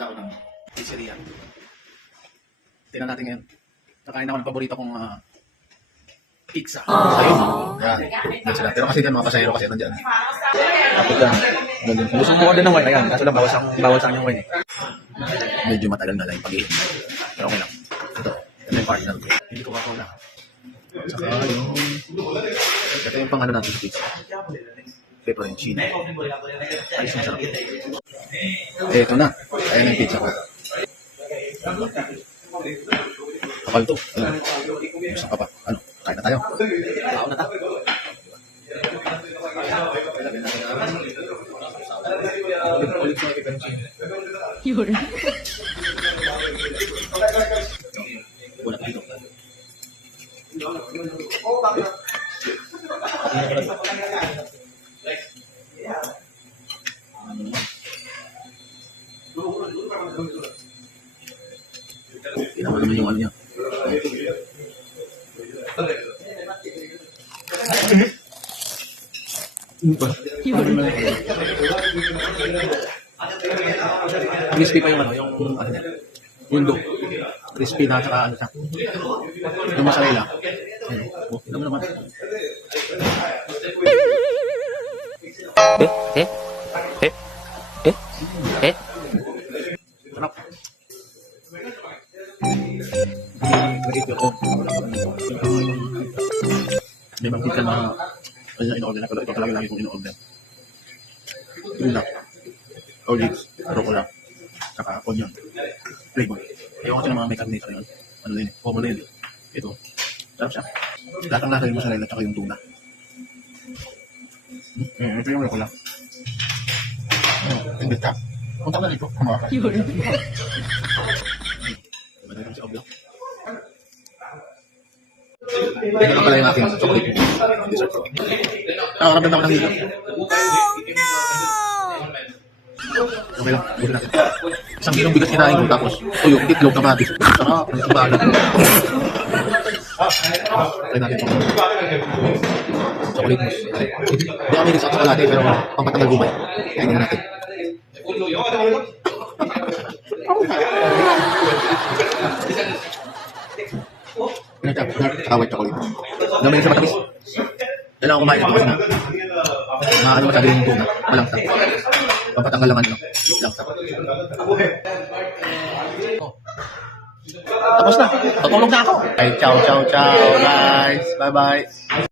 Punta ako ng pizzeria. Tingnan natin ngayon. Nakain ako ng paborito kong pizza. Ayun. Yan. Yan sila. Pero kasi yan mga pasahero kasi nandiyan. Tapos yan. Gusto mo order ng wine. Ayan. Kaso lang bawal sa kanyang wine eh. Medyo matagal na lang yung pag-iin. Pero okay lang. Ito yung partner ko. Hindi ko Coca-Cola. Saka yung... Ito yung pang ano natin sa pizza. Pepperoncino. Ayos na sarap. Ito na. Ayan yung pizza ko. Kapal to. Ayun. Gusto ka pa. Ano? Kain na tayo. Tao na ta. Yun. Wala pa dito. Tingnan mo naman yung ano niya. Crispy pa yung ano, yung ano niya. Yung dough. Crispy na saka ano siya. Yung mozzarella. Ayun. Oh, tingnan mo naman. Sarap. Nag-ito ko. May mga ka na kanya in-order na pero ito talaga lagi kong in-order. Tuna, olives, rucola, saka onion, flavor. Ayaw ko siya ng mga may carne yun. Ano din eh, common din. Ito, sarap siya. Lahat ang lasa yung mozzarella saka yung tuna. Ito yung rucola. Hindi ka. Punta na dito. Yun. Madali kami sa oblo. Ito lang pala yung aking chocolate dessert. Nakakarapin ako ng hilo. Okay lang, buhin natin. Isang kilong bigas kinain ko, tapos tuyo, itlog, kamatis. Sarap, ang balat. Try natin ito. Chocolate mousse. Hindi kami rin sa chocolate, pero pampatagal gumay. Kainin na natin. Saka white chocolate. Alam mo yun sa matamis. Kailangan ko kumain ito kasi na ano masabi yung tuna. Malangsa. Pampatanggal lang ano. Langsa. Tapos na. Tutulog na ako. Ciao, ciao, ciao guys. Bye-bye.